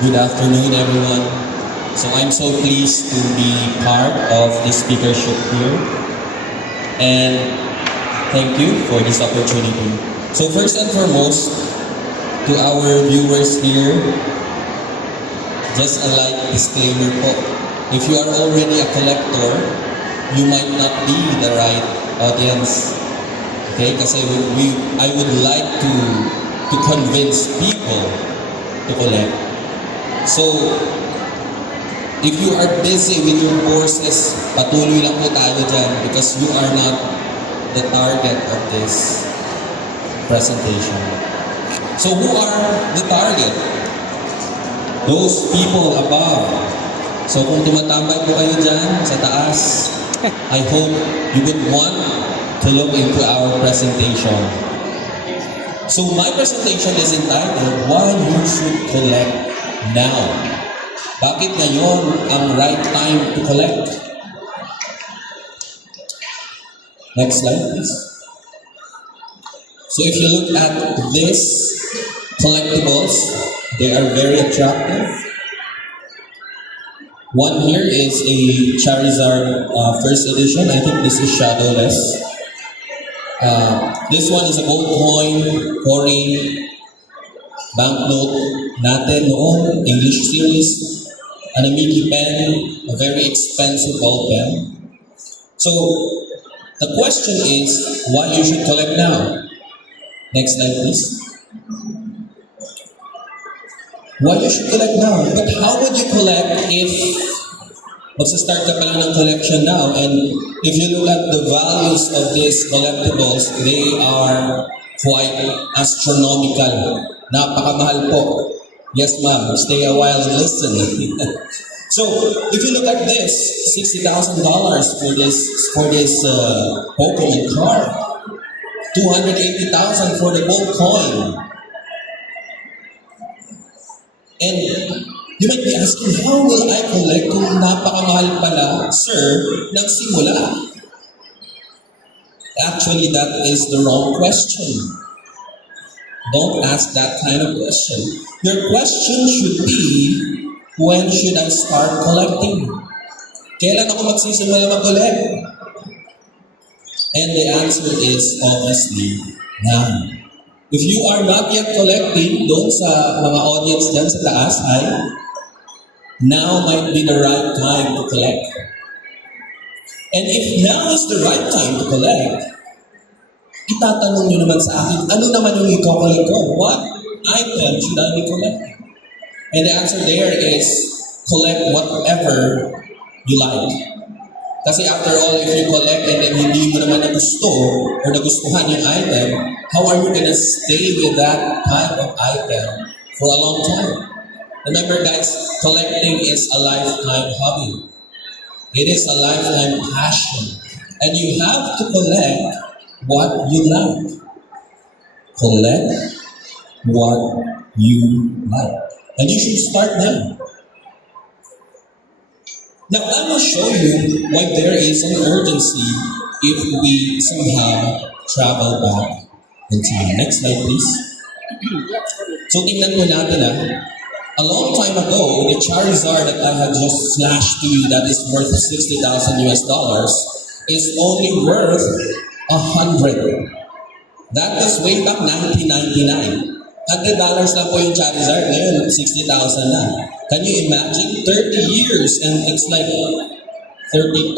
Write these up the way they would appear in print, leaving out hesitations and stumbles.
Good afternoon, everyone. So I'm so pleased to be part of this speakership here. And thank you for this opportunity. So first and foremost, to our viewers here, just a light disclaimer po. If you are already a collector, you might not be the right audience. Okay? Kasi I would like to convince people to collect. So, if you are busy with your courses, patuloy lang po tayo dyan because you are not the target of this presentation. So, who are the target? Those people above. So, kung tumatambay po kayo dyan sa taas, I hope you would want to look into our presentation. So, my presentation is entitled, Why You Should Collect Now. Bakit ngayon ang right time to collect? Next slide, please. So if you look at these collectibles, they are very attractive. One here is a Charizard first edition. I think this is shadowless. This one is a gold coin, Cory, banknote natin noong English series, and a Mickey pen, a very expensive ball pen. So, the question is, why you should collect now? Next slide, please. Why you should collect now? But how would you collect if magsa-start ka pa lang ng collection now, and if you look at the values of these collectibles, they are quite astronomical. Napakamahal po. Yes, ma'am. Stay a while and listen. So, if you look at this, $60,000 for this Pokemon card, $280,000 for the gold coin. And you might be asking, how will I collect kung napakamahal pala, sir, ng simula? Actually, that is the wrong question. Don't ask that kind of question. Your question should be, when should I start collecting? Kailan ako magsisimula mag-collect? And the answer is obviously now. If you are not yet collecting, doon sa mga audience dyan sa taas ay, now might be the right time to collect. And if now is the right time to collect, itatanong nyo naman sa akin, ano naman yung i-collect ko? What item should I be collecting? And the answer there is, collect whatever you like. Kasi after all, if you collect and then hindi mo naman nagusto or nagustuhan yung item, how are you gonna stay with that type of item for a long time? Remember guys, collecting is a lifetime hobby. It is a lifetime passion. And you have to collect what you like. Collect what you like. And you should start now. Now, I will show you why there is an urgency if we somehow travel back in time. Next slide, please. So, tingnan mo natin a long time ago, the Charizard that I had just flashed to you that is worth $60,000 is only worth 100. That was way back 1999. $100 lang po yung Charizard. Ngayon, 60,000 na. Can you imagine? 30 years and it's like 30,000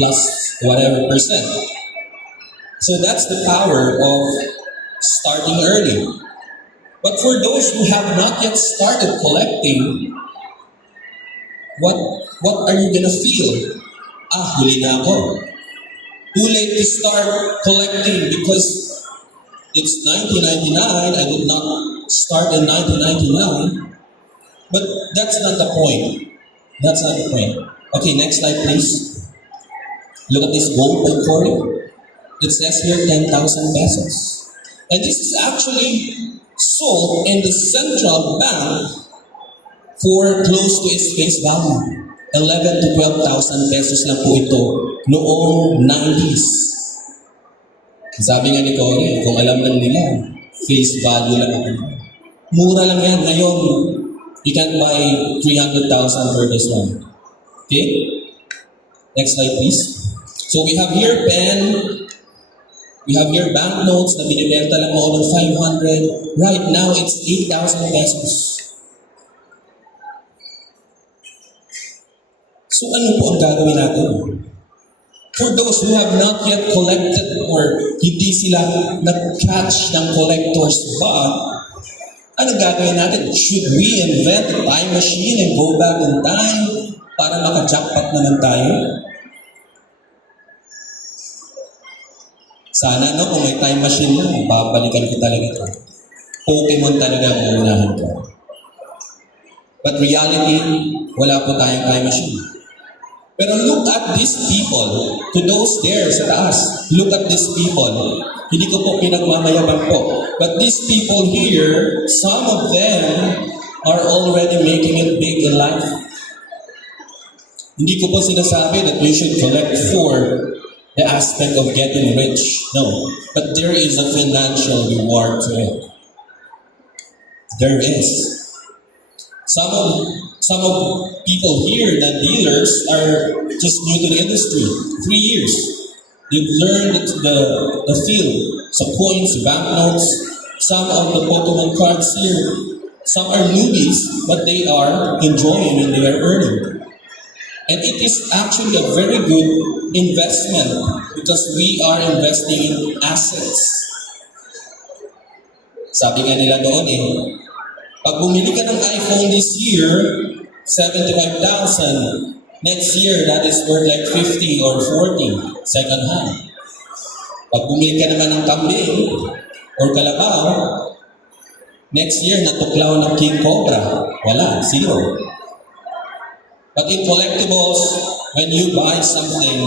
plus whatever percent. So that's the power of starting early. But for those who have not yet started collecting, what are you gonna feel? Huli na ako. Too late to start collecting because it's 1999. I did not start in 1999. But that's not the point. That's not the point. Okay, next slide, please. Look at this gold Cory. It says here 10,000 pesos. And this is actually sold in the central bank for close to its face value. 11 to 12,000 pesos lang po ito noong 90s. Sabi nga ni Cory, kung alam lang nila, face value lang ako. Mura lang yan. Ngayon, You can't buy 300,000 for this one. Okay? Next slide, please. So we have here pen, we have here banknotes na binibenta lang mo ng 500. Right now, it's 8,000 pesos. So ano po ang gagawin natin? For those who have not yet collected or hindi sila nag-catch ng collector's bug, ano gagawin natin? Should we invent a time machine and go back in time para maka-jackpot naman tayo? Sana no, kung may time machine lang, babalikan ko talaga ito. Pokemon talaga ang uunahan ko. But reality, wala po tayong time machine. Pero look at these people, to those there sa taas, look at these people. Hindi ko po pinagmamayaman po. But these people here, some of them are already making it big in life. Hindi ko po sinasabi that you should collect for the aspect of getting rich. No. But there is a financial reward to it. There is. Some of people here, the dealers, are just new to the industry. 3 years. They've learned the field. Some coins, banknotes, some of the Pokemon cards here. Some are newbies, but they are enjoying and they are earning. And it is actually a very good investment because we are investing in assets. Sabi nga nila doon pag bumili ka ng iPhone this year, 75,000. Next year, that is worth like 50 or 40, second hand. Pag bumili ka naman ng kambing or kalabaw, next year, natuklaw ng King Cobra. Wala, zero. But in collectibles, when you buy something,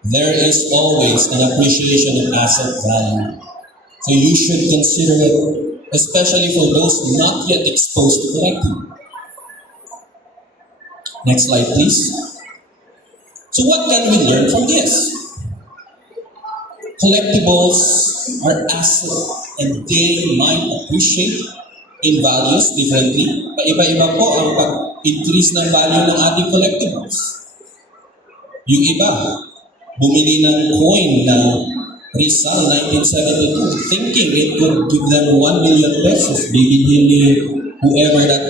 there is always an appreciation of asset value. So you should consider it, especially for those not yet exposed to collecting. Next slide, please. So what can we learn from this? Collectibles are assets and they might appreciate in values differently. Iba-iba po ang pag-increase ng value ng ating collectibles. Yung iba, bumili ng coin na Rizal 1972, thinking it could give them 1 million pesos, bibigyan ni whoever that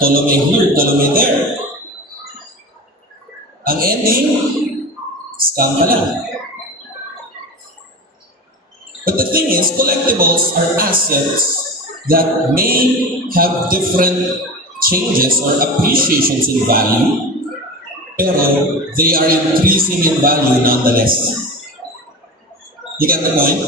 Ptolemy here, Ptolemy there. Ang ending, scam ka lang. But the thing is, collectibles are assets that may have different changes or appreciations in value, pero they are increasing in value nonetheless. You get the point?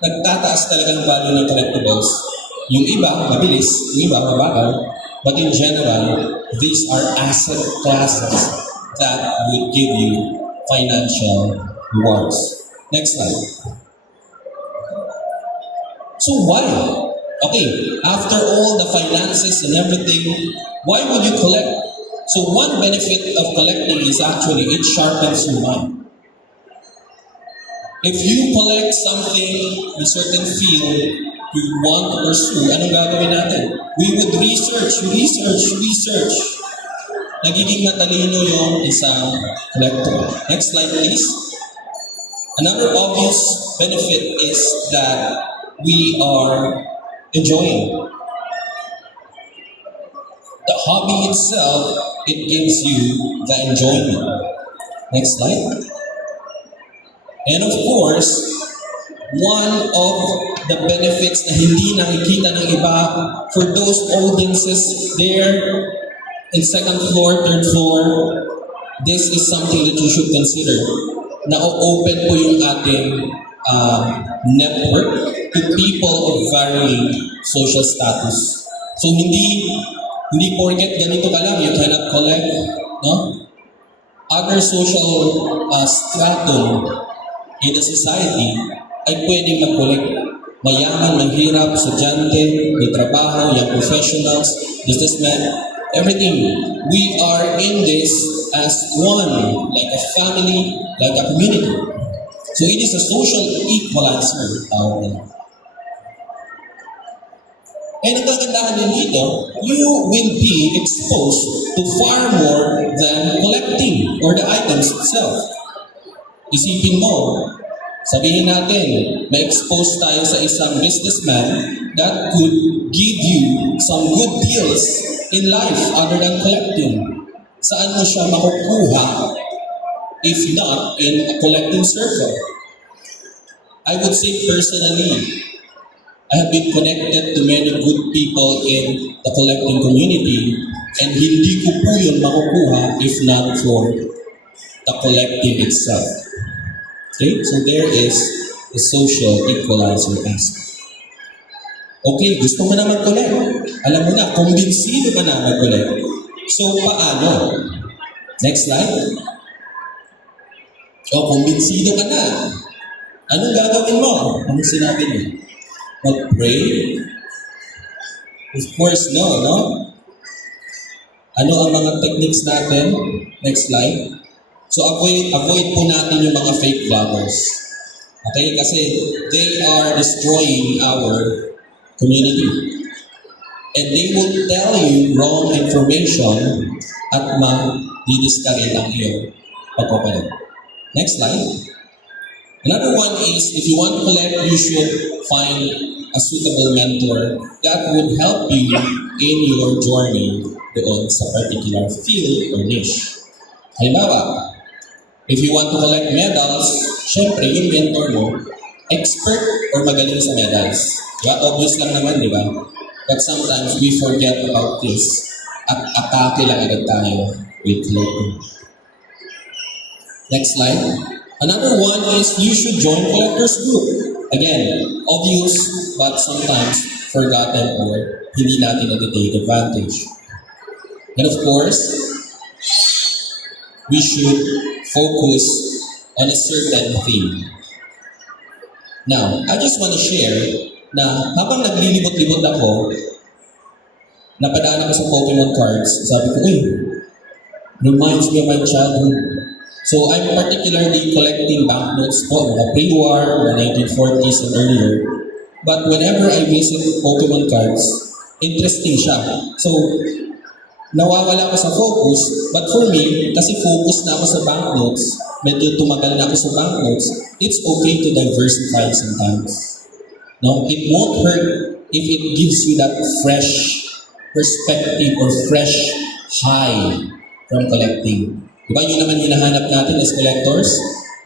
Nagtataas talaga ng value ng collectibles. Yung iba, mabilis. Yung iba, mabagal. But in general, these are asset classes that will give you financial rewards. Next slide. So why? Okay, after all the finances and everything, why would you collect? So one benefit of collecting is actually it sharpens your mind. If you collect something in a certain field you want to pursue, anong gagawin natin? We would research. Nagiging matalino yung isang collector. Next slide, please. Another obvious benefit is that we are enjoying. The hobby itself, it gives you the enjoyment. Next slide. And of course, one of the benefits na hindi nakikita ng iba for those audiences there in second floor, third floor, this is something that you should consider. Na-open po yung ating network to people of varying social status. So hindi porket ganito ka lang, you cannot collect, no? Other social stratum in the society ay pwedeng mag-collect. Mayaman, mahirap, estudyante, may trabaho, young professionals, businessmen, everything. We are in this as one, like a family, like a community. So it is a social equalizer. And ang kagandahan din dito, you will be exposed to far more than collecting or the items itself. Isipin mo, sabihin natin, ma-expose tayo sa isang businessman that could give you some good deals in life other than collecting. Saan mo siya makukuha if not in a collecting circle? I would say personally, I have been connected to many good people in the collecting community and hindi ko po yun makukuha if not for the collecting itself. Okay? So there is the social equalizer aspect. Okay, gusto mo na mag-collect. Alam mo na, kumbinsido ka na mag-collect. So, paano? Next slide. O, kumbinsido ka na. Anong gagawin mo? Anong sinabi niyo? Mag-pray? Of course, no? Ano ang mga techniques natin? Next slide. So, avoid po natin yung mga fake vloggers. Okay? Kasi they are destroying our community. And they will tell you wrong information at ma-didiscourage ang iyong pagpapalit. Next slide. Another one is, if you want to collect, you should find a suitable mentor that would help you in your journey doon sa particular field or niche. Halimbawa, if you want to collect medals, syempre yung mentor mo, expert or magaling sa medals. Diba? Obvious lang naman, di ba? But sometimes we forget about this at atake lang agad tayo with collecting. Next slide. Another one is you should join collectors group. Again, obvious but sometimes forgotten or hindi natin na-take advantage. And of course, we should focus on a certain theme. Now, I just want to share na habang naglilibot-libot ako, napadaan ako sa Pokemon cards, sabi ko, reminds me of my childhood. So I'm particularly collecting banknotes po, mga pre-war, mga 1940s and earlier. But whenever I visit Pokemon cards, interesting siya. So, nawawala ako sa focus, but for me, kasi focus na ako sa banknotes, medyo tumagal na ako sa banknotes, it's okay to diversify sometimes. No? It won't hurt if it gives you that fresh perspective or fresh high from collecting. Diba yun naman hinahanap natin as collectors?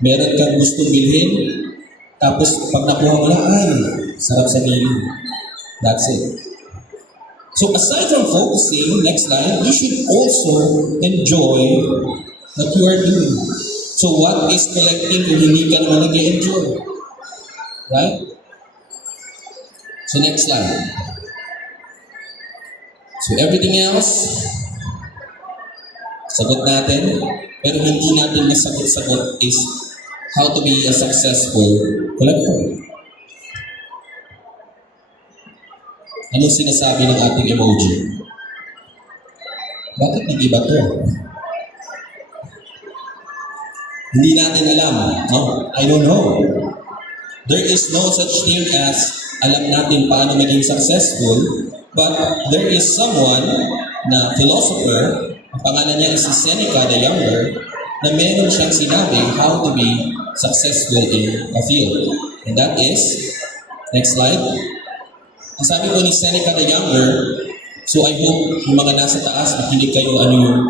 Meron kang gustong bilhin, tapos pag nakuha mo na, ay, sarap sa gilid. That's it. So aside from focusing, next slide, you should also enjoy what you are doing. So what is collecting kung hindi ka naman nag-enjoy? Right? So next slide. So everything else, sagot natin, pero hindi natin masagot-sagot is how to be a successful collector. Anong sinasabi ng ating emoji? Bakit nag-iba to? Hindi natin alam. No? I don't know. There is no such thing as alam natin paano maging successful, but there is someone na philosopher, ang pangalan niya is si Seneca the Younger, na meron siyang sinabi how to be successful in a field. And that is, next slide. Ang sabi ko ni Seneca the Younger, so I hope yung mga nasa taas, makinig kayo ano yung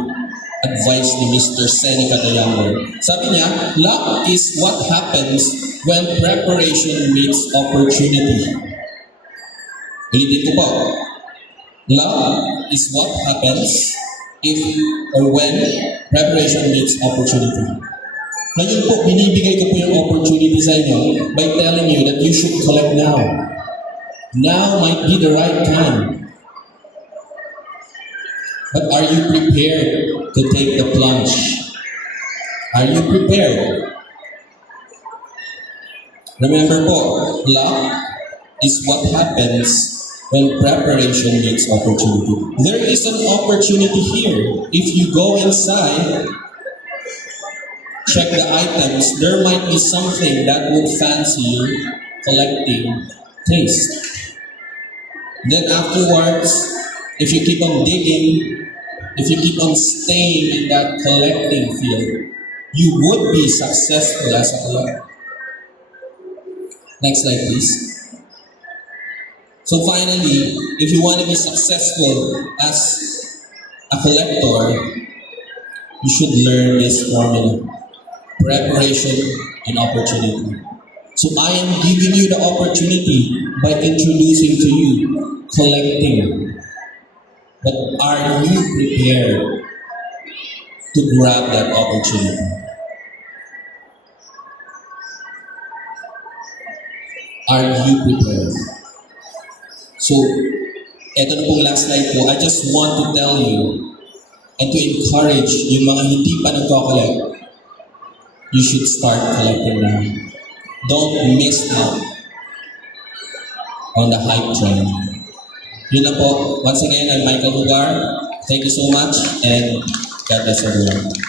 advice ni Mr. Seneca the Younger. Sabi niya, luck is what happens when preparation meets opportunity. Ulitin ko po. Luck is what happens if or when preparation meets opportunity. Ngayon po, binibigay ko po yung opportunity sa inyo by telling you that you should collect now. Now might be the right time. But are you prepared to take the plunge? Are you prepared? Remember po, luck is what happens when preparation meets opportunity. There is an opportunity here. If you go inside, check the items, there might be something that would fancy your collecting taste. Then afterwards, if you keep on digging, if you keep on staying in that collecting field, you would be successful as a collector. Next slide, please. So finally, if you want to be successful as a collector, you should learn this formula: preparation and opportunity. So I am giving you the opportunity by introducing to you collecting. But are you prepared to grab that opportunity? Are you prepared? So, eto na pong last slide ko. I just want to tell you and to encourage yung mga hindi pa nagko-collect, you should start collecting now. Don't miss out on the hype train. Yun na po. Once again, I'm Michael Hugar. Thank you so much and God bless everyone.